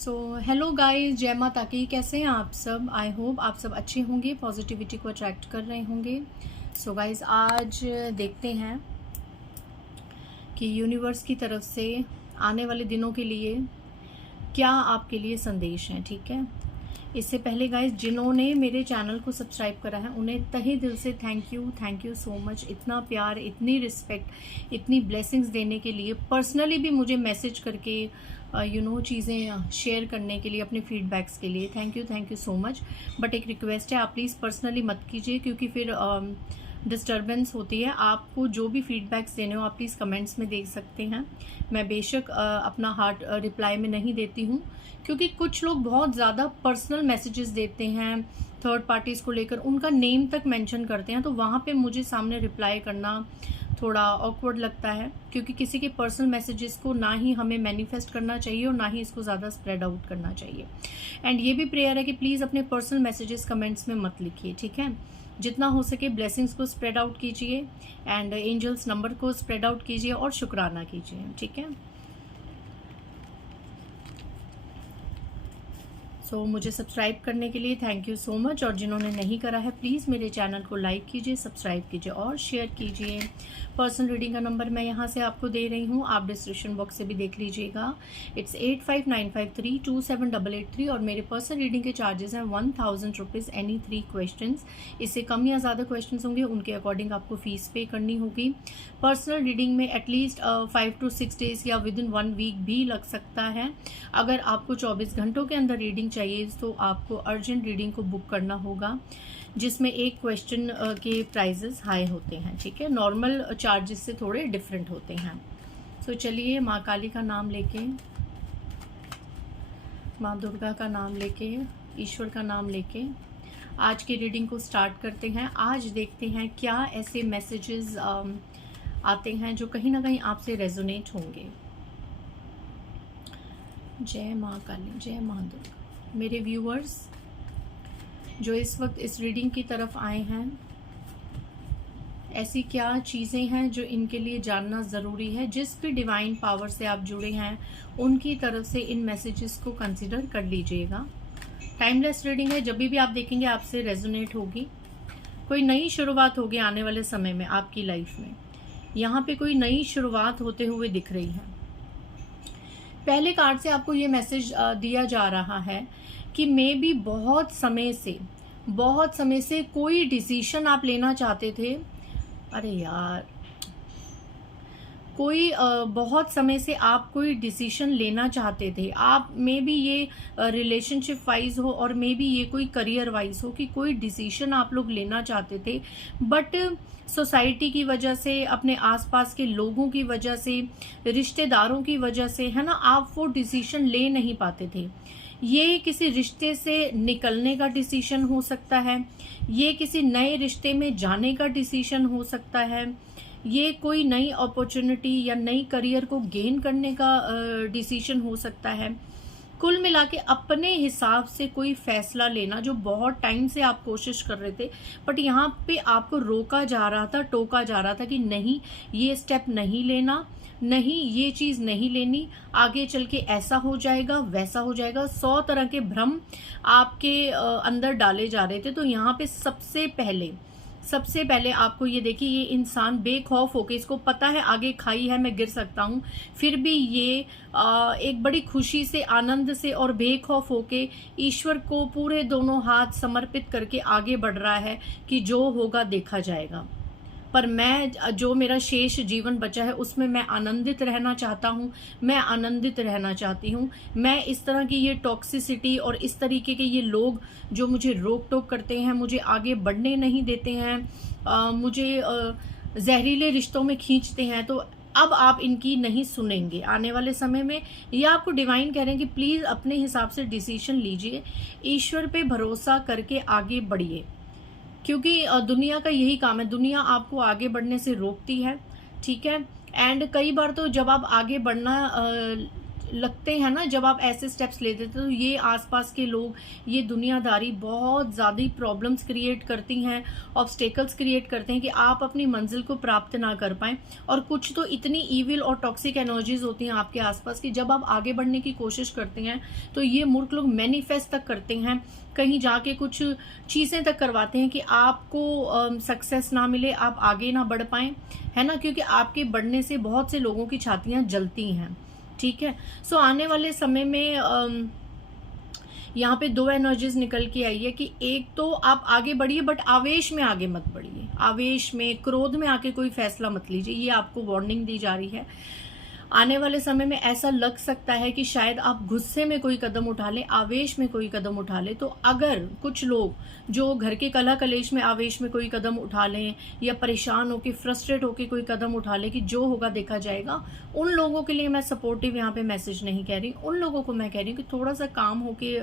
So hello guys, जय माता की। कैसे हैं आप सब? आई होप आप सब अच्छे होंगे, पॉजिटिविटी को अट्रैक्ट कर रहे होंगे। सो गाइस, आज देखते हैं कि यूनिवर्स की तरफ से आने वाले दिनों के लिए क्या आपके लिए संदेश हैं। ठीक है, इससे पहले गाइस, जिन्होंने मेरे चैनल को सब्सक्राइब करा है उन्हें तहे दिल से थैंक यू सो मच। इतना प्यार, इतनी रिस्पेक्ट, इतनी ब्लेसिंग्स देने के लिए, पर्सनली भी मुझे मैसेज करके चीज़ें शेयर करने के लिए, अपने फीडबैक्स के लिए thank you so much. But एक रिक्वेस्ट है, आप प्लीज़ पर्सनली मत कीजिए, क्योंकि फिर डिस्टर्बेंस होती है। आपको जो भी फीडबैक्स देने हो आप प्लीज़ कमेंट्स में दे सकते हैं। मैं बेशक अपना हार्ट रिप्लाई में नहीं देती हूँ, क्योंकि कुछ लोग बहुत ज़्यादा पर्सनल मैसेजेस देते हैं थर्ड पार्टीज़ को लेकर, उनका नेम तक मेंशन करते हैं, तो वहाँ पे मुझे सामने रिप्लाई करना थोड़ा ऑकवर्ड लगता है, क्योंकि किसी के पर्सनल मैसेजेस को ना ही हमें मैनिफेस्ट करना चाहिए और ना ही इसको ज़्यादा स्प्रेड आउट करना चाहिए। एंड ये भी प्रेयर है कि प्लीज़ अपने पर्सनल मैसेजेस कमेंट्स में मत लिखिए। ठीक है, जितना हो सके ब्लेसिंग्स को स्प्रेड आउट कीजिए एंड एंजल्स नंबर को स्प्रेड आउट कीजिए और शुक्राना कीजिए। ठीक है, सो मुझे सब्सक्राइब करने के लिए थैंक यू सो मच, और जिन्होंने नहीं करा है प्लीज़ मेरे चैनल को लाइक कीजिए, सब्सक्राइब कीजिए और शेयर कीजिए। पर्सनल रीडिंग का नंबर मैं यहाँ से आपको दे रही हूँ, आप डिस्क्रिप्शन बॉक्स से भी देख लीजिएगा। इट्स 8595327883 और मेरे पर्सनल रीडिंग के चार्जेस हैं 1000 रुपीज़ एनी 3 क्वेश्चन। इससे कम या ज़्यादा क्वेश्चन होंगे उनके अकॉर्डिंग आपको फ़ीस पे करनी होगी। पर्सनल रीडिंग में एटलीस्ट 5 to 6 डेज़ या विद इन 1 वीक भी लग सकता है। अगर आपको 24 घंटों के अंदर रीडिंग चाहिए तो आपको अर्जेंट रीडिंग को बुक करना होगा, जिसमें एक क्वेश्चन के प्राइजेस हाई होते हैं। ठीक है, नॉर्मल चार्जेस से थोड़े डिफरेंट होते हैं। सो चलिए, माँ काली का नाम लेके, माँ दुर्गा का नाम लेके, ईश्वर का नाम लेके आज की रीडिंग को स्टार्ट करते हैं। आज देखते हैं क्या ऐसे मैसेजेस आते हैं जो कहीं ना कहीं आपसे रेजोनेट होंगे। जय माँ काली, जय माँ दुर्गा। मेरे व्यूअर्स जो इस वक्त इस रीडिंग की तरफ आए हैं, ऐसी क्या चीज़ें हैं जो इनके लिए जानना ज़रूरी है। जिस भी डिवाइन पावर से आप जुड़े हैं उनकी तरफ से इन मैसेजेस को कंसिडर कर लीजिएगा। टाइमलेस रीडिंग है, जब भी आप देखेंगे आपसे रेजोनेट होगी। कोई नई शुरुआत होगी आने वाले समय में आपकी लाइफ में। यहाँ पे कोई नई शुरुआत होते हुए दिख रही है। पहले कार्ड से आपको ये मैसेज दिया जा रहा है कि मे बी बहुत समय से कोई डिसीजन आप लेना चाहते थे। अरे यार, कोई बहुत समय से आप कोई डिसीजन लेना चाहते थे। आप मे बी ये रिलेशनशिप वाइज हो और मे बी ये कोई करियर वाइज हो, कि कोई डिसीजन आप लोग लेना चाहते थे, बट सोसाइटी की वजह से, अपने आसपास के लोगों की वजह से, रिश्तेदारों की वजह से, है ना, आप वो डिसीजन ले नहीं पाते थे। ये किसी रिश्ते से निकलने का डिसीजन हो सकता है, ये किसी नए रिश्ते में जाने का डिसीजन हो सकता है, ये कोई नई अपॉर्चुनिटी या नई करियर को गेन करने का डिसीजन हो सकता है। कुल मिला के अपने हिसाब से कोई फैसला लेना जो बहुत टाइम से आप कोशिश कर रहे थे, बट यहाँ पे आपको रोका जा रहा था, टोका जा रहा था कि नहीं, ये स्टेप नहीं लेना, नहीं ये चीज़ नहीं लेनी, आगे चल के ऐसा हो जाएगा, वैसा हो जाएगा। 100 तरह के भ्रम आपके अंदर डाले जा रहे थे। तो यहाँ पे सबसे पहले आपको ये देखिए, ये इंसान बेखौफ होके, इसको पता है आगे खाई है, मैं गिर सकता हूँ, फिर भी ये एक बड़ी खुशी से, आनंद से और बेखौफ होके ईश्वर को पूरे दोनों हाथ समर्पित करके आगे बढ़ रहा है कि जो होगा देखा जाएगा। पर मैं, जो मेरा शेष जीवन बचा है उसमें मैं आनंदित रहना चाहता हूँ, मैं आनंदित रहना चाहती हूँ। मैं इस तरह की ये टॉक्सिसिटी और इस तरीके के ये लोग जो मुझे रोक टोक करते हैं, मुझे आगे बढ़ने नहीं देते हैं, मुझे जहरीले रिश्तों में खींचते हैं, तो अब आप इनकी नहीं सुनेंगे आने वाले समय में। या आपको डिवाइन कह रहे हैं कि प्लीज़ अपने हिसाब से डिसीजन लीजिए, ईश्वर पे भरोसा करके आगे बढ़िए, क्योंकि दुनिया का यही काम है, दुनिया आपको आगे बढ़ने से रोकती है। ठीक है, एंड कई बार तो जब आप आगे बढ़ना लगते हैं ना, जब आप ऐसे स्टेप्स लेते थे, तो ये आसपास के लोग, ये दुनियादारी बहुत ज़्यादा प्रॉब्लम्स क्रिएट करती हैं, ऑब्स्टेकल्स क्रिएट करते हैं कि आप अपनी मंजिल को प्राप्त ना कर पाएं। और कुछ तो इतनी ईविल और टॉक्सिक एनर्जीज होती हैं आपके आसपास कि जब आप आगे बढ़ने की कोशिश करते हैं तो ये मूर्ख लोग मैनिफेस्ट तक करते हैं, कहीं जाके कुछ चीज़ें तक करवाते हैं कि आपको सक्सेस ना मिले, आप आगे ना बढ़ पाएं, है ना, क्योंकि आपके बढ़ने से बहुत से लोगों की छातियां जलती हैं। ठीक है, सो आने वाले समय में यहाँ पे दो एनर्जीज निकल के आई है कि एक तो आप आगे बढ़िए, बट आवेश में आगे मत बढ़िए, आवेश में, क्रोध में आके कोई फैसला मत लीजिए, ये आपको वार्निंग दी जा रही है। आने वाले समय में ऐसा लग सकता है कि शायद आप गुस्से में कोई कदम उठा लें, आवेश में कोई कदम उठा लें। तो अगर कुछ लोग जो घर के कलह कलेश में आवेश में कोई कदम उठा लें, या परेशान होकर फ्रस्ट्रेट होकर कोई कदम उठा लें कि जो होगा देखा जाएगा, उन लोगों के लिए मैं सपोर्टिव यहाँ पे मैसेज नहीं कह रही। उन लोगों को मैं कह रही हूँ कि थोड़ा सा काम होके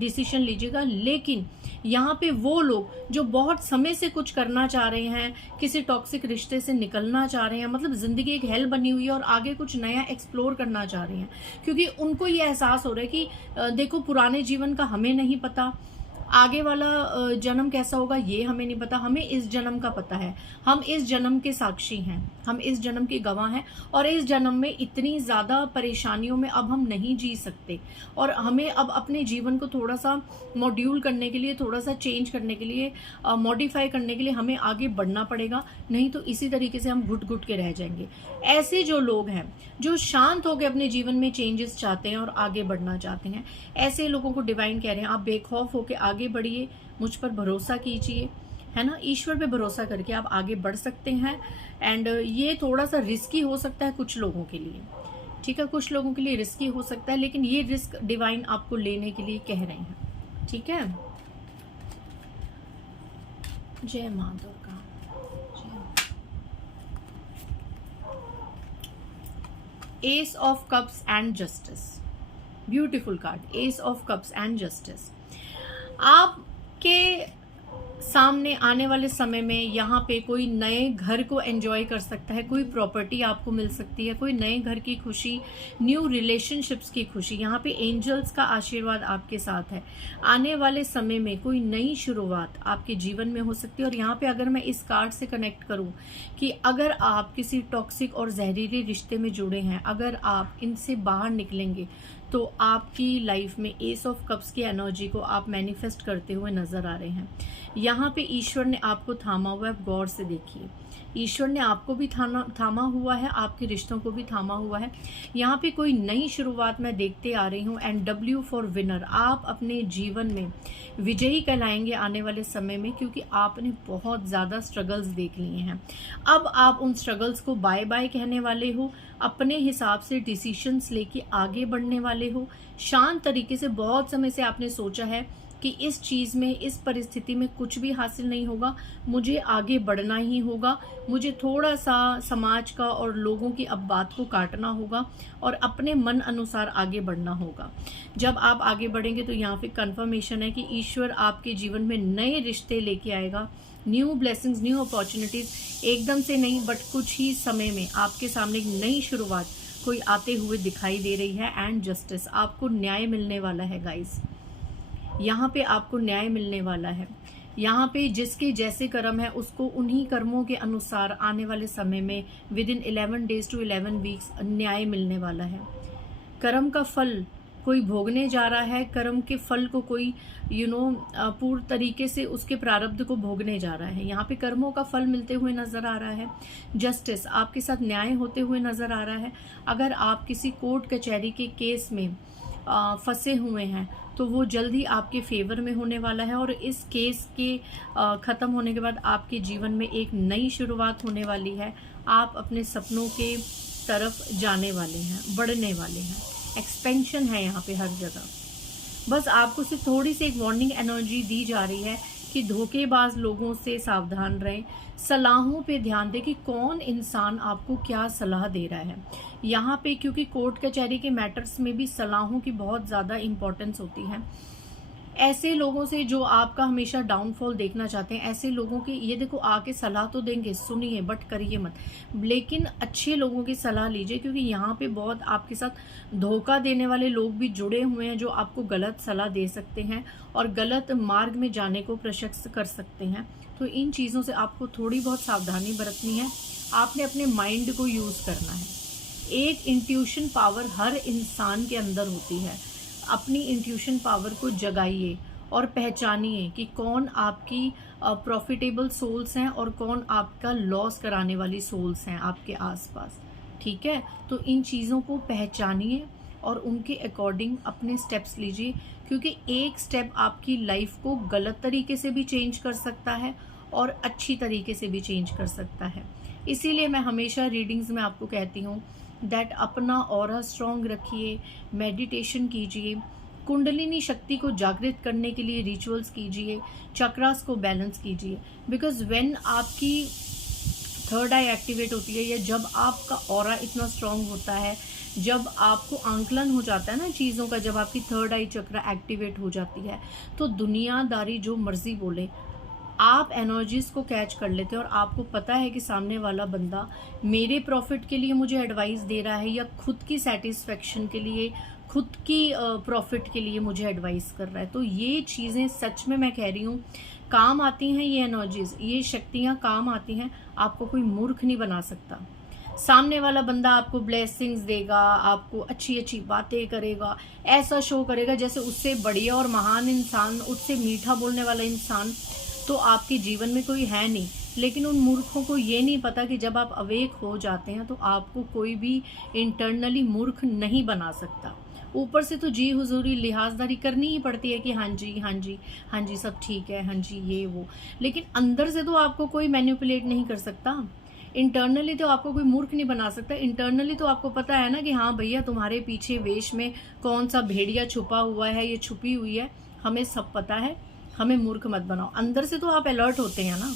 डिसीजन लीजिएगा। लेकिन यहाँ पे वो लोग जो बहुत समय से कुछ करना चाह रहे हैं, किसी टॉक्सिक रिश्ते से निकलना चाह रहे हैं, मतलब जिंदगी एक हेल बनी हुई है और आगे कुछ नया एक्सप्लोर करना चाह रहे हैं, क्योंकि उनको ये एहसास हो रहा है कि देखो, पुराने जीवन का हमें नहीं पता, आगे वाला जन्म कैसा होगा ये हमें नहीं पता, हमें इस जन्म का पता है, हम इस जन्म के साक्षी हैं, हम इस जन्म के गवाह हैं, और इस जन्म में इतनी ज़्यादा परेशानियों में अब हम नहीं जी सकते, और हमें अब अपने जीवन को थोड़ा सा मॉड्यूल करने के लिए, थोड़ा सा चेंज करने के लिए, मॉडिफाई करने के लिए हमें आगे बढ़ना पड़ेगा, नहीं तो इसी तरीके से हम घुट घुट के रह जाएंगे। ऐसे जो लोग हैं जो शांत होकर अपने जीवन में चेंजेस चाहते हैं और आगे बढ़ना चाहते हैं, ऐसे लोगों को डिवाइन कह रहे हैं आप बेखौफ होकर आगे बढ़िए, मुझ पर भरोसा कीजिए, है ना, ईश्वर पे भरोसा करके आप आगे बढ़ सकते हैं। एंड ये थोड़ा सा रिस्की हो सकता है कुछ लोगों के लिए, ठीक है, कुछ लोगों के लिए रिस्की हो सकता है, लेकिन ये रिस्क डिवाइन आपको लेने के लिए कह रहे हैं। ठीक है, जय मां Durga. S of cups and justice, beautiful card, S of cups and justice. आपके सामने आने वाले समय में यहाँ पे कोई नए घर को एंजॉय कर सकता है, कोई प्रॉपर्टी आपको मिल सकती है, कोई नए घर की खुशी, न्यू रिलेशनशिप्स की खुशी, यहाँ पे एंजल्स का आशीर्वाद आपके साथ है। आने वाले समय में कोई नई शुरुआत आपके जीवन में हो सकती है। और यहाँ पे अगर मैं इस कार्ड से कनेक्ट करूँ कि अगर आप किसी टॉक्सिक और जहरीले रिश्ते में जुड़े हैं, अगर आप इनसे बाहर निकलेंगे तो आपकी लाइफ में एस ऑफ कप्स की एनर्जी को आप मैनिफेस्ट करते हुए नजर आ रहे हैं। यहाँ पे ईश्वर ने आपको थामा हुआ है, गौर से देखिए, ईश्वर ने आपको भी थामा हुआ है, आपके रिश्तों को भी थामा हुआ है। यहाँ पे कोई नई शुरुआत मैं देखते आ रही हूँ। एंड डब्ल्यू फॉर विनर, आप अपने जीवन में विजयी कहलाएंगे आने वाले समय में, क्योंकि आपने बहुत ज़्यादा स्ट्रगल्स देख लिए हैं। अब आप उन स्ट्रगल्स को बाय बाय कहने वाले हो, अपने हिसाब से डिसीशंस लेके आगे बढ़ने वाले हो। शांत तरीके से, बहुत समय से आपने सोचा है कि इस चीज़ में, इस परिस्थिति में कुछ भी हासिल नहीं होगा, मुझे आगे बढ़ना ही होगा, मुझे थोड़ा सा समाज का और लोगों की अब बात को काटना होगा और अपने मन अनुसार आगे बढ़ना होगा। जब आप आगे बढ़ेंगे तो यहाँ पे कंफर्मेशन है कि ईश्वर आपके जीवन में नए रिश्ते लेके आएगा, न्यू ब्लेसिंग्स, न्यू अपॉर्चुनिटीज, एकदम से नहीं बट कुछ ही समय में आपके सामने एक नई शुरुआत कोई आते हुए दिखाई दे रही है। एंड जस्टिस, आपको न्याय मिलने वाला है गाइस, यहाँ पे आपको न्याय मिलने वाला है। यहाँ पे जिसके जैसे कर्म है उसको उन्हीं कर्मों के अनुसार आने वाले समय में with in 11 days to 11 weeks न्याय मिलने वाला है। कर्म का फल कोई भोगने जा रहा है, कर्म के फल को कोई पूर्ण तरीके से उसके प्रारब्ध को भोगने जा रहा है। यहाँ पे कर्मों का फल मिलते हुए नजर आ रहा है। जस्टिस, आपके साथ न्याय होते हुए नजर आ रहा है। अगर आप किसी कोर्ट कचहरी के केस में फंसे हुए हैं तो वो जल्दी आपके फेवर में होने वाला है, और इस केस के ख़त्म होने के बाद आपके जीवन में एक नई शुरुआत होने वाली है। आप अपने सपनों के तरफ जाने वाले हैं, बढ़ने वाले हैं। एक्सपेंशन है यहाँ पे हर जगह। बस आपको सिर्फ थोड़ी सी एक वार्निंग एनर्जी दी जा रही है कि धोखेबाज लोगों से सावधान रहें, सलाहों पे ध्यान दें कि कौन इंसान आपको क्या सलाह दे रहा है। यहाँ पे क्योंकि कोर्ट कचहरी के मैटर्स में भी सलाहों की बहुत ज़्यादा इम्पोर्टेंस होती है। ऐसे लोगों से जो आपका हमेशा डाउनफॉल देखना चाहते हैं, ऐसे लोगों की ये देखो आके सलाह तो देंगे, सुनिए बट करिए मत। लेकिन अच्छे लोगों की सलाह लीजिए, क्योंकि यहाँ पे बहुत आपके साथ धोखा देने वाले लोग भी जुड़े हुए हैं जो आपको गलत सलाह दे सकते हैं और गलत मार्ग में जाने को प्रशस्त कर सकते हैं। तो इन चीज़ों से आपको थोड़ी बहुत सावधानी बरतनी है। आपने अपने माइंड को यूज़ करना है। एक इंट्यूशन पावर हर इंसान के अंदर होती है। अपनी इंट्यूशन पावर को जगाइए और पहचानिए कि कौन आपकी प्रॉफिटेबल सोल्स हैं और कौन आपका लॉस कराने वाली सोल्स हैं आपके आसपास। ठीक है, तो इन चीज़ों को पहचानिए और उनके अकॉर्डिंग अपने स्टेप्स लीजिए, क्योंकि एक स्टेप आपकी लाइफ को गलत तरीके से भी चेंज कर सकता है और अच्छी तरीके से भी चेंज कर सकता है। इसीलिए मैं हमेशा रीडिंग्स में आपको कहती हूँ दैट अपना ऑरा स्ट्रॉन्ग रखिए, मेडिटेशन कीजिए, कुंडलिनी शक्ति को जागृत करने के लिए रिचुअल्स कीजिए, चक्रास को बैलेंस कीजिए। बिकॉज व्हेन आपकी थर्ड आई एक्टिवेट होती है या जब आपका ऑरा इतना स्ट्रांग होता है, जब आपको आंकलन हो जाता है ना चीज़ों का, जब आपकी थर्ड आई चक्र एक्टिवेट हो जाती है, तो दुनियादारी जो मर्जी बोले आप एनर्जीज को कैच कर लेते हैं और आपको पता है कि सामने वाला बंदा मेरे प्रॉफिट के लिए मुझे एडवाइस दे रहा है या खुद की सेटिस्फेक्शन के लिए, खुद की प्रॉफिट के लिए मुझे एडवाइस कर रहा है। तो ये चीज़ें सच में मैं कह रही हूँ काम आती हैं, ये एनर्जीज, ये शक्तियाँ काम आती हैं। आपको कोई मूर्ख नहीं बना सकता। सामने वाला बंदा आपको ब्लेसिंग्स देगा, आपको अच्छी अच्छी बातें करेगा, ऐसा शो करेगा जैसे उससे बढ़िया और महान इंसान, उससे मीठा बोलने वाला इंसान तो आपके जीवन में कोई है नहीं। लेकिन उन मूर्खों को ये नहीं पता कि जब आप अवेक हो जाते हैं तो आपको कोई भी इंटरनली मूर्ख नहीं बना सकता। ऊपर से तो जी हुजूरी लिहाजदारी करनी ही पड़ती है कि हाँ जी हाँ जी हाँ जी सब ठीक है, हाँ जी ये वो, लेकिन अंदर से तो आपको कोई मैनिपुलेट नहीं कर सकता। इंटरनली तो आपको कोई मूर्ख नहीं बना सकता। इंटरनली तो आपको पता है ना कि हाँ भैया तुम्हारे पीछे वेश में कौन सा भेड़िया छुपा हुआ है, ये छुपी हुई है, हमें सब पता है, हमें मूर्ख मत बनाओ। अंदर से तो आप अलर्ट होते हैं ना,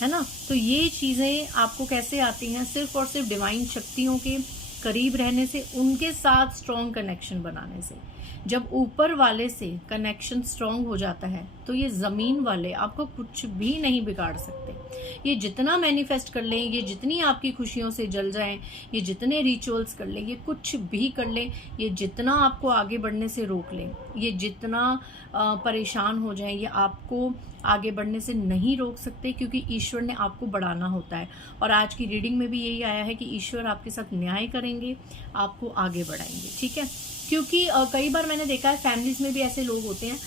है ना। तो ये चीज़ें आपको कैसे आती हैं? सिर्फ और सिर्फ डिवाइन शक्तियों के करीब रहने से, उनके साथ स्ट्रॉन्ग कनेक्शन बनाने से। जब ऊपर वाले से कनेक्शन स्ट्रॉन्ग हो जाता है तो ये ज़मीन वाले आपको कुछ भी नहीं बिगाड़ सकते। ये जितना मैनिफेस्ट कर लें, ये जितनी आपकी खुशियों से जल जाएं, ये जितने रिचुअल्स कर लें, ये कुछ भी कर लें, ये जितना आपको आगे बढ़ने से रोक लें, ये जितना परेशान हो जाएं, ये आपको आगे बढ़ने से नहीं रोक सकते, क्योंकि ईश्वर ने आपको बढ़ाना होता है। और आज की रीडिंग में भी यही आया है कि ईश्वर आपके साथ न्याय करेंगे, आपको आगे बढ़ाएंगे। ठीक है, क्योंकि कई बार मैंने देखा है फैमिलीज में भी ऐसे लोग होते हैं,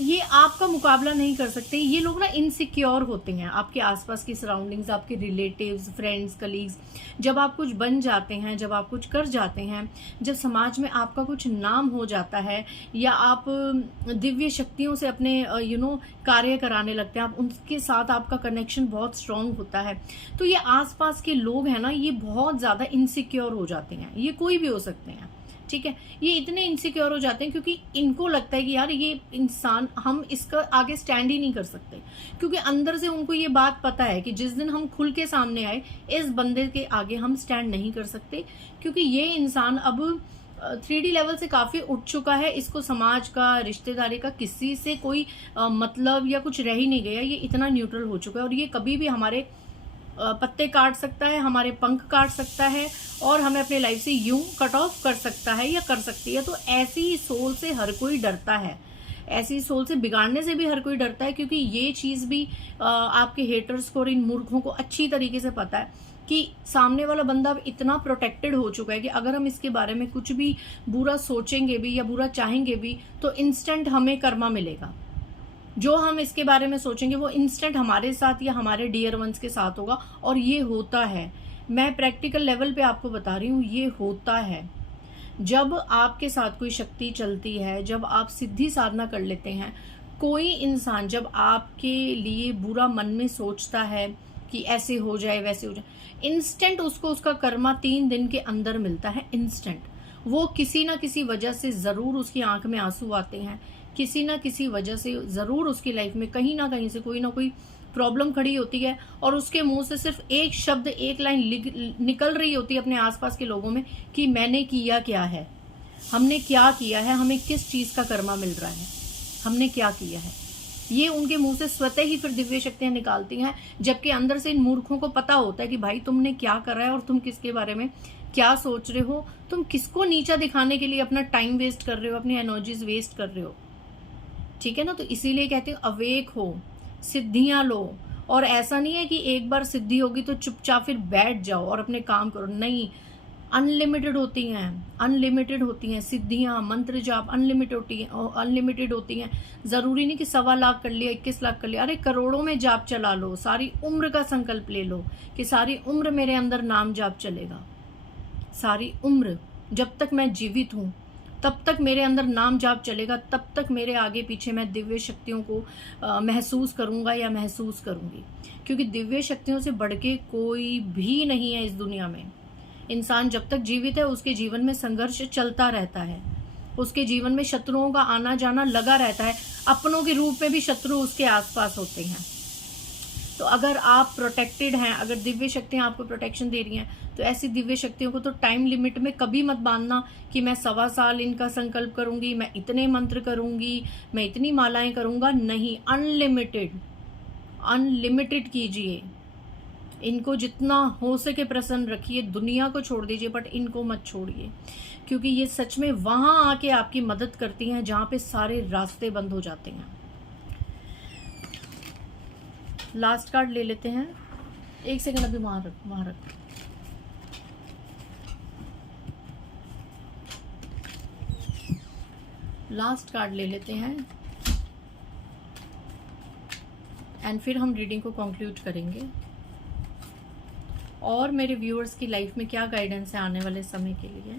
ये आपका मुकाबला नहीं कर सकते। ये लोग ना इनसिक्योर होते हैं। आपके आसपास की सराउंडिंग्स, आपके रिलेटिव्स, फ्रेंड्स, कलीग्स, जब आप कुछ बन जाते हैं, जब आप कुछ कर जाते हैं, जब समाज में आपका कुछ नाम हो जाता है या आप दिव्य शक्तियों से अपने कार्य कराने लगते हैं, आप उनके साथ आपका कनेक्शन बहुत स्ट्रांग होता है, तो ये आसपास के लोग हैं ना, ये बहुत ज़्यादा इनसिक्योर हो जाते हैं। ये कोई भी हो सकते हैं, ठीक है। ये इतने इनसिक्योर हो जाते हैं क्योंकि इनको लगता है कि यार ये इंसान, हम इसका आगे स्टैंड ही नहीं कर सकते, क्योंकि अंदर से उनको ये बात पता है कि जिस दिन हम खुल के सामने आए, इस बंदे के आगे हम स्टैंड नहीं कर सकते, क्योंकि ये इंसान अब 3D लेवल से काफी उठ चुका है। इसको समाज का, रिश्तेदारी का, किसी से कोई मतलब या कुछ रह ही नहीं गया। ये इतना न्यूट्रल हो चुका है और ये कभी भी हमारे पत्ते काट सकता है, हमारे पंख काट सकता है और हमें अपने लाइफ से यूं कट ऑफ कर सकता है या कर सकती है। तो ऐसी सोल से हर कोई डरता है, ऐसी सोल से बिगाड़ने से भी हर कोई डरता है, क्योंकि ये चीज भी आपके हेटर्स को और इन मूर्खों को अच्छी तरीके से पता है कि सामने वाला बंदा अब इतना प्रोटेक्टेड हो चुका है कि अगर हम इसके बारे में कुछ भी बुरा सोचेंगे भी या बुरा चाहेंगे भी तो इंस्टेंट हमें कर्मा मिलेगा। जो हम इसके बारे में सोचेंगे वो इंस्टेंट हमारे साथ या हमारे डियर वंस के साथ होगा, और ये होता है। मैं प्रैक्टिकल लेवल पे आपको बता रही हूँ, ये होता है। जब आपके साथ कोई शक्ति चलती है, जब आप सिद्धि साधना कर लेते हैं, कोई इंसान जब आपके लिए बुरा मन में सोचता है कि ऐसे हो जाए वैसे हो जाए, इंस्टेंट उसको उसका कर्मा 3 दिन के अंदर मिलता है, इंस्टेंट। वो किसी ना किसी वजह से जरूर उसकी आंख में आंसू आते हैं, किसी ना किसी वजह से जरूर उसकी लाइफ में कहीं ना कहीं से कोई ना कोई प्रॉब्लम खड़ी होती है, और उसके मुंह से सिर्फ एक शब्द, एक लाइन निकल रही होती है अपने आसपास के लोगों में कि मैंने किया क्या है, हमने क्या किया है, हमें किस चीज का कर्मा मिल रहा है। हमने क्या किया है। ये उनके मुंह से स्वतः ही फिर दिव्य शक्तियां निकालती हैं, जबकि अंदर से इन मूर्खों को पता होता है कि भाई तुमने क्या करा है और तुम किसके बारे में क्या सोच रहे हो, तुम किसको नीचा दिखाने के लिए अपना टाइम वेस्ट कर रहे हो, अपनी एनर्जीज वेस्ट कर रहे हो। ठीक है ना। तो इसीलिए कहते हैं अवेक हो, सिद्धियां लो। और ऐसा नहीं है कि एक बार सिद्धि होगी तो चुपचाप फिर बैठ जाओ और अपने काम करो, नहीं। अनलिमिटेड होती हैं, अनलिमिटेड होती हैं सिद्धियां, मंत्र जाप अनलिमिटेड होती हैं। जरूरी नहीं कि 1.25 लाख कर लिया, 21 लाख कर लिया, अरे करोड़ों में जाप चला लो। सारी उम्र का संकल्प ले लो कि सारी उम्र मेरे अंदर नाम जाप चलेगा, सारी उम्र जब तक मैं जीवित हूं तब तक मेरे अंदर नाम जाप चलेगा, तब तक मेरे आगे पीछे मैं दिव्य शक्तियों को महसूस करूंगा या महसूस करूंगी। क्योंकि दिव्य शक्तियों से बढ़ के कोई भी नहीं है इस दुनिया में। इंसान जब तक जीवित है उसके जीवन में संघर्ष चलता रहता है, उसके जीवन में शत्रुओं का आना जाना लगा रहता है, अपनों के रूप में भी शत्रु उसके आसपास होते हैं। तो अगर आप प्रोटेक्टेड हैं, अगर दिव्य शक्तियां आपको प्रोटेक्शन दे रही हैं, तो ऐसी दिव्य शक्तियों को तो टाइम लिमिट में कभी मत बांधना कि मैं 1.25 साल इनका संकल्प करूंगी, मैं इतने मंत्र करूंगी, मैं इतनी मालाएं करूंगा। नहीं, अनलिमिटेड, अनलिमिटेड कीजिए। इनको जितना हो सके प्रसन्न रखिए, दुनिया को छोड़ दीजिए बट इनको मत छोड़िए, क्योंकि ये सच में वहां आके आपकी मदद करती हैं जहां पे सारे रास्ते बंद हो जाते हैं। लास्ट कार्ड ले लेते हैं। एक सेकंड, अभी वहां रख। लास्ट कार्ड ले लेते हैं एंड फिर हम रीडिंग को कंक्लूड करेंगे। और मेरे व्यूअर्स की लाइफ में क्या गाइडेंस है आने वाले समय के लिए।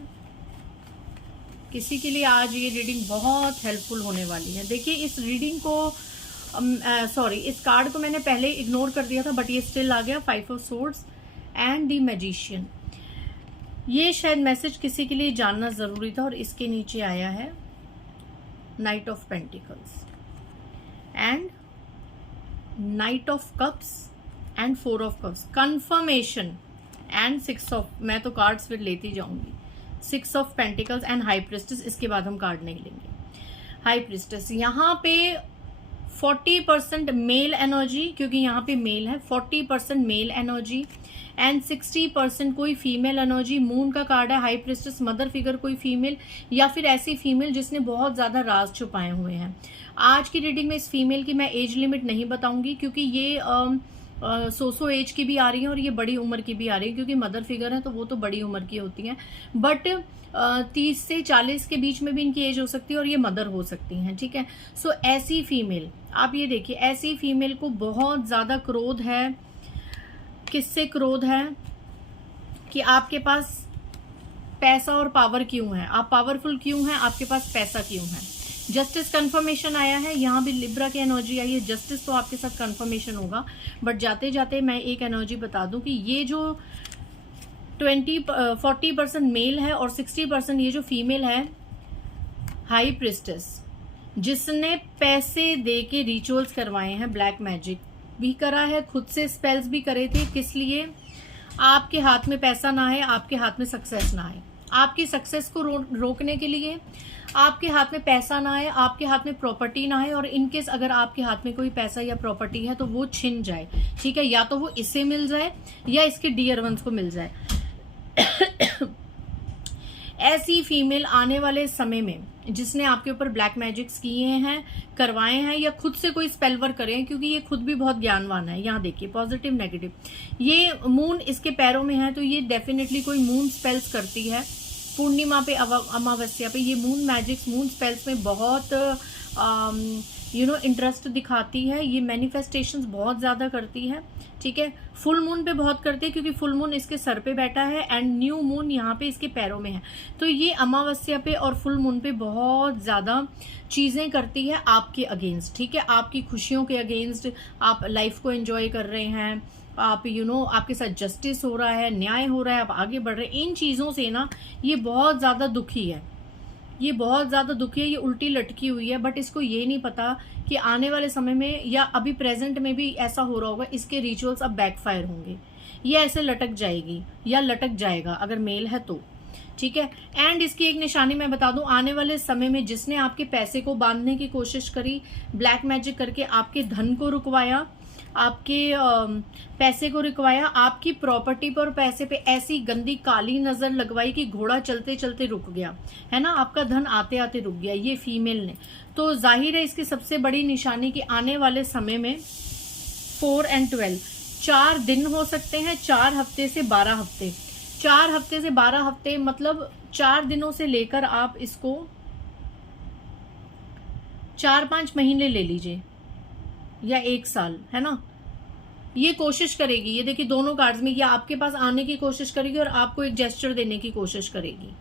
किसी के लिए आज ये रीडिंग बहुत हेल्पफुल होने वाली है। देखिए, इस रीडिंग को इस कार्ड को मैंने पहले इग्नोर कर दिया था बट ये स्टिल आ गया, 5 of swords and the magician. ये शायद मैसेज किसी के लिए जानना जरूरी था। और इसके नीचे आया है night of pentacles and night of cups and 4 of cups, confirmation and 6 of, मैं तो कार्ड्स फिर लेती जाऊंगी, 6 of pentacles and high priestess. इसके बाद हम कार्ड नहीं लेंगे। हाई प्रिस्टेस यहाँ पे 40% मेल एनर्जी, क्योंकि यहाँ पे मेल है, 40% मेल एनर्जी एंड 60% कोई फीमेल एनर्जी। मून का कार्ड है, हाई प्रिस्टेस, मदर फिगर कोई फीमेल या फिर ऐसी फीमेल जिसने बहुत ज्यादा राज छुपाए हुए हैं। आज की रीडिंग में इस फीमेल की मैं एज लिमिट नहीं बताऊंगी, क्योंकि ये सो एज की भी आ रही है और ये बड़ी उम्र की भी आ रही है, क्योंकि मदर फिगर है तो वो तो बड़ी उम्र की होती हैं। बट 30 से 40 के बीच में भी इनकी एज हो सकती है और ये मदर हो सकती हैं। ठीक है। सो ऐसी फीमेल, आप ये देखिए, ऐसी फीमेल को बहुत ज्यादा क्रोध है। किससे क्रोध है? कि आपके पास पैसा और पावर क्यों है, आप पावरफुल क्यों हैं, आपके पास पैसा क्यों है। जस्टिस कंफर्मेशन आया है, यहाँ भी लिब्रा की एनर्जी आई है। जस्टिस तो आपके साथ कंफर्मेशन होगा, बट जाते जाते मैं एक एनर्जी बता दूं कि ये जो 40% मेल है और 60% ये जो फीमेल है, हाई प्रिस्टेस, जिसने पैसे दे के रिचुअल्स करवाए हैं, ब्लैक मैजिक भी करा है, खुद से स्पेल्स भी करे थे। किस लिए? आपके हाथ में पैसा ना है, आपके हाथ में सक्सेस ना है। आपकी सक्सेस को रोकने के लिए आपके हाथ में पैसा ना आए, आपके हाथ में प्रॉपर्टी ना आए, और इनकेस अगर आपके हाथ में कोई पैसा या प्रॉपर्टी है तो वो छिन जाए। ठीक है, या तो वो इसे मिल जाए या इसके डियर वंस को मिल जाए। ऐसी फीमेल आने वाले समय में जिसने आपके ऊपर ब्लैक मैजिक्स किए हैं, करवाए हैं, या खुद से कोई स्पेल वर्क करे हैं, क्योंकि ये खुद भी बहुत ज्ञानवान है। यहाँ देखिए, पॉजिटिव नेगेटिव, ये मून इसके पैरों में है तो ये डेफिनेटली कोई मून स्पेल्स करती है। पूर्णिमा पे, अमावस्या पे ये मून मैजिक्स, मून स्पेल्स में बहुत इंटरेस्ट दिखाती है। ये मैनिफेस्टेशंस बहुत ज्यादा करती है। ठीक है, फुल मून पे बहुत करती है क्योंकि फुल मून इसके सर पे बैठा है एंड न्यू मून यहाँ पे इसके पैरों में है। तो ये अमावस्या पे और फुल मून पे बहुत ज्यादा चीजें करती है आपके अगेंस्ट। ठीक है, आपकी खुशियों के अगेंस्ट। आप लाइफ को एंजॉय कर रहे हैं, आप आपके साथ जस्टिस हो रहा है, न्याय हो रहा है, आप आगे बढ़ रहे हैं। इन चीजों से ना ये बहुत ज्यादा दुखी है, ये बहुत ज्यादा दुखी है, ये उल्टी लटकी हुई है। बट इसको ये नहीं पता कि आने वाले समय में या अभी प्रेजेंट में भी ऐसा हो रहा होगा, इसके रिचुअल्स अब बैकफायर होंगे, ये ऐसे लटक जाएगी या लटक जाएगा अगर मेल है तो। ठीक है। एंड इसकी एक निशानी मैं बता दूं, आने वाले समय में जिसने आपके पैसे को बांधने की कोशिश करी, ब्लैक मैजिक करके आपके धन को रुकवाया, आपके पैसे को रुकवाया, आपकी प्रॉपर्टी पर पैसे पे ऐसी गंदी काली नजर लगवाई कि घोड़ा चलते चलते रुक गया, है ना, आपका धन आते आते रुक गया, ये फीमेल ने। तो जाहिर है इसकी सबसे बड़ी निशानी कि आने वाले समय में 4 और 12 4 दिन हो सकते हैं, 4 हफ्ते से 12 हफ्ते, 4 हफ्ते से 12 हफ्ते, मतलब 4 दिनों से लेकर आप इसको 4-5 महीने ले लीजिए या 1 साल, है ना। ये कोशिश करेगी, ये देखिए दोनों कार्ड्स में, या आपके पास आने की कोशिश करेगी और आपको एक जेस्चर देने की कोशिश करेगी,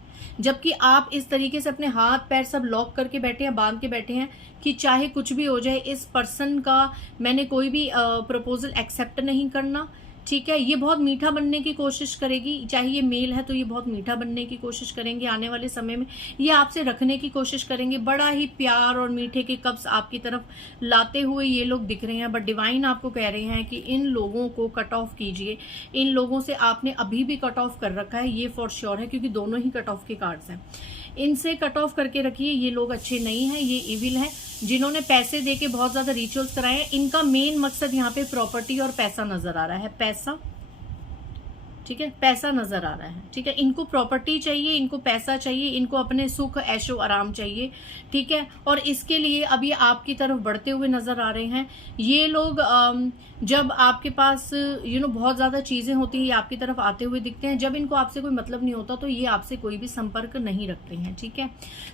जबकि आप इस तरीके से अपने हाथ पैर सब लॉक करके बैठे हैं, बांध के बैठे हैं कि चाहे कुछ भी हो जाए, इस पर्सन का मैंने कोई भी प्रपोजल एक्सेप्ट नहीं करना, ठीक है। ये बहुत मीठा बनने की कोशिश करेगी, चाहे ये मेल है तो ये बहुत मीठा बनने की कोशिश करेंगे आने वाले समय में, ये आपसे रखने की कोशिश करेंगे, बड़ा ही प्यार और मीठे के कप्स आपकी तरफ लाते हुए ये लोग दिख रहे हैं। बट डिवाइन आपको कह रहे हैं कि इन लोगों को कट ऑफ कीजिए, इन लोगों से आपने अभी भी कट ऑफ कर रखा है, ये फॉर श्योर है, क्योंकि दोनों ही कट ऑफ के कार्ड्स हैं। इनसे कट ऑफ करके रखिए, ये लोग अच्छे नहीं हैं, ये इविल हैं। जिन्होंने पैसे देके बहुत ज्यादा रिचुअल्स कराए हैं, इनका मेन मकसद यहाँ पे प्रॉपर्टी और पैसा नजर आ रहा है, पैसा, ठीक है, पैसा नजर आ रहा है, ठीक है। इनको प्रॉपर्टी चाहिए, इनको पैसा चाहिए, इनको अपने सुख ऐशो आराम चाहिए, ठीक है। और इसके लिए अब ये आपकी तरफ बढ़ते हुए नजर आ रहे हैं। ये लोग जब आपके पास बहुत ज्यादा चीजें होती हैं, ये आपकी तरफ आते हुए दिखते हैं। जब इनको आपसे कोई मतलब नहीं होता तो ये आपसे कोई भी संपर्क नहीं रखते हैं, ठीक है।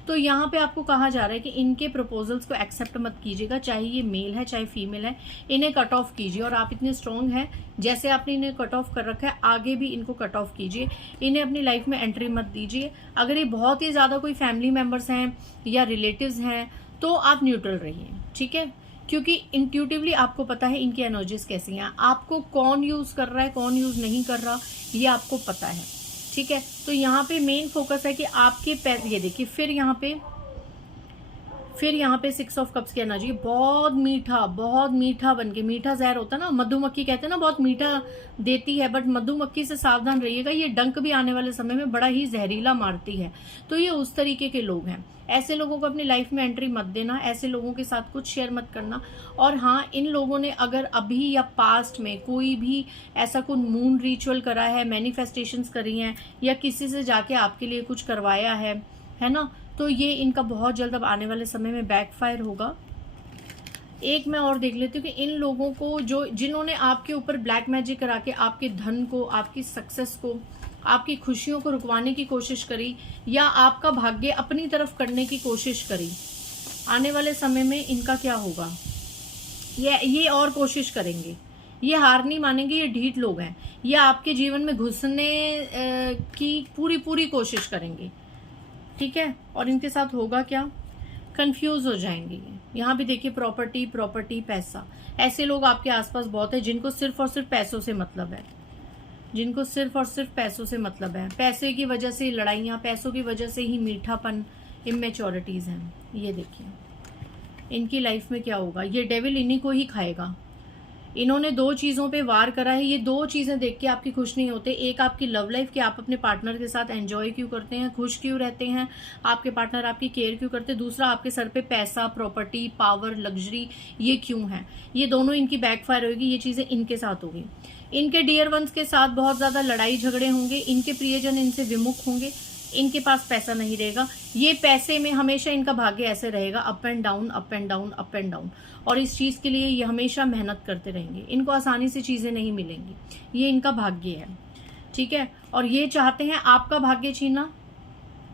तो यहाँ पे आपको कहा जा रहा है कि इनके प्रपोजल्स को एक्सेप्ट मत कीजिएगा, चाहे ये मेल है चाहे फीमेल है, इन्हें कट ऑफ कीजिए। और आप इतने स्ट्रांग हैं, जैसे आपने इन्हें कट ऑफ कर रखा है, आगे भी इनको कट ऑफ कीजिए, इन्हें अपनी लाइफ में एंट्री मत दीजिए। अगर ये बहुत ही ज्यादा कोई फैमिली मेंबर्स हैं या रिलेटिव्स हैं तो आप न्यूट्रल रहिए, ठीक है, क्योंकि इंट्यूटिवली आपको पता है इनकी एनर्जीज कैसी हैं, आपको कौन यूज कर रहा है कौन यूज नहीं कर रहा ये आपको पता है, ठीक है। तो यहाँ पे मेन फोकस है कि आपके ये देखिए, फिर यहाँ पे 6 ऑफ कप्स की एनर्जी, बहुत मीठा बन के, मीठा जहर होता है ना, मधुमक्खी कहते हैं ना बहुत मीठा देती है, बट मधुमक्खी से सावधान रहिएगा, ये डंक भी आने वाले समय में बड़ा ही जहरीला मारती है। तो ये उस तरीके के लोग हैं, ऐसे लोगों को अपनी लाइफ में एंट्री मत देना, ऐसे लोगों के साथ कुछ शेयर मत करना। और हाँ, इन लोगों ने अगर अभी या पास्ट में कोई भी ऐसा कोई मून रिचुअल करा है, मैनिफेस्टेशंस करी हैं, या किसी से जाके आपके लिए कुछ करवाया है ना, तो ये इनका बहुत जल्द अब आने वाले समय में बैकफायर होगा। एक मैं और देख लेती हूँ कि इन लोगों को जिन्होंने आपके ऊपर ब्लैक मैजिक करा के आपके धन को, आपकी सक्सेस को, आपकी खुशियों को रुकवाने की कोशिश करी, या आपका भाग्य अपनी तरफ करने की कोशिश करी, आने वाले समय में इनका क्या होगा, ये और कोशिश करेंगे, ये हार नहीं मानेंगे, ये ढीठ लोग हैं, ये आपके जीवन में घुसने की पूरी कोशिश करेंगे, ठीक है। और इनके साथ होगा क्या, कंफ्यूज हो जाएंगे। यहाँ भी देखिए प्रॉपर्टी पैसा, ऐसे लोग आपके आसपास बहुत है जिनको सिर्फ और सिर्फ पैसों से मतलब है, जिनको सिर्फ और सिर्फ पैसों से मतलब है, पैसे की वजह से लड़ाइयाँ, पैसों की वजह से ही मीठापन, इमेच्योरिटीज हैं। ये देखिए इनकी लाइफ में क्या होगा, ये डेविल इन्हीं को ही खाएगा। इन्होंने 2 चीजों पे वार करा है, ये 2 चीजें देख के आपकी खुश नहीं होते। एक आपकी लव लाइफ, कि आप अपने पार्टनर के साथ एंजॉय क्यों करते हैं, खुश क्यों रहते हैं, आपके पार्टनर आपकी केयर क्यों करते हैं। दूसरा, आपके सर पे पैसा, प्रॉपर्टी, पावर, लग्जरी, ये क्यों है। ये दोनों इनकी बैकफायर होगी, ये चीजें इनके साथ होगी। इनके डियर वंस के साथ बहुत ज्यादा लड़ाई झगड़े होंगे, इनके प्रियजन इनसे विमुख होंगे, इनके पास पैसा नहीं रहेगा। ये पैसे में हमेशा इनका भाग्य ऐसे रहेगा, up and down up and down up and down, और इस चीज के लिए ये हमेशा मेहनत करते रहेंगे। इनको आसानी से चीजें नहीं मिलेंगी, ये इनका भाग्य है, ठीक है। और ये चाहते हैं आपका भाग्य छीनना,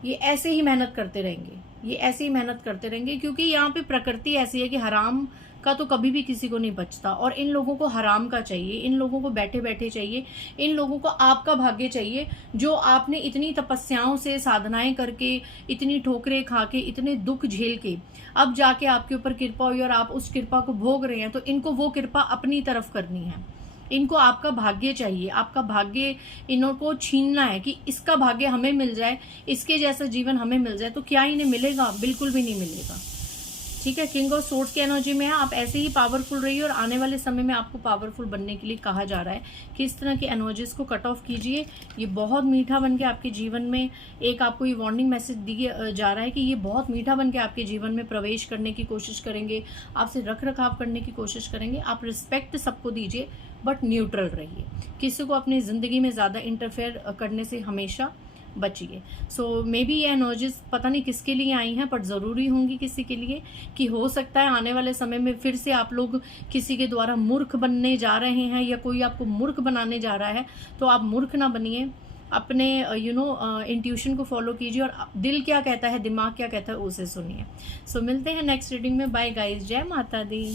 ये ऐसे ही मेहनत करते रहेंगे, ये ऐसे ही मेहनत करते रहेंगे, क्योंकि यहाँ पे प्रकृति ऐसी है कि हराम का तो कभी भी किसी को नहीं बचता, और इन लोगों को हराम का चाहिए, इन लोगों को बैठे बैठे चाहिए, इन लोगों को आपका भाग्य चाहिए, जो आपने इतनी तपस्याओं से, साधनाएं करके, इतनी ठोकरें खा के, इतने दुख झेल के अब जाके आपके ऊपर कृपा हुई और आप उस कृपा को भोग रहे हैं। तो इनको वो कृपा अपनी तरफ करनी है, इनको आपका भाग्य चाहिए, आपका भाग्य इनको छीनना है कि इसका भाग्य हमें मिल जाए, इसके जैसा जीवन हमें मिल जाए। तो क्या इन्हें मिलेगा, बिल्कुल भी नहीं मिलेगा, ठीक है, किंग ऑफ सोर्ड्स की एनर्जी में है, आप ऐसे ही पावरफुल रहिए और आने वाले समय में आपको पावरफुल बनने के लिए कहा जा रहा है कि इस तरह की एनर्जीज को कट ऑफ कीजिए। ये बहुत मीठा बन के आपके जीवन में, एक आपको ये वार्निंग मैसेज दिया जा रहा है कि ये बहुत मीठा बन के आपके जीवन में प्रवेश करने की कोशिश करेंगे, आपसे रख रखाव करने की कोशिश करेंगे। आप रिस्पेक्ट सबको दीजिए बट न्यूट्रल रहिए, किसी को अपनी जिंदगी में ज्यादा इंटरफेयर करने से हमेशा बचिए। सो मे बी ये एनर्जीज पता नहीं किसके लिए आई हैं, बट ज़रूरी होंगी किसी के लिए, कि हो सकता है आने वाले समय में फिर से आप लोग किसी के द्वारा मूर्ख बनने जा रहे हैं या कोई आपको मूर्ख बनाने जा रहा है, तो आप मूर्ख ना बनिए, अपने इंट्यूशन को फॉलो कीजिए और दिल क्या कहता है, दिमाग क्या कहता है, उसे सुनिए। सो मिलते हैं नेक्स्ट रीडिंग में। बाय गाइस, जय माता दी।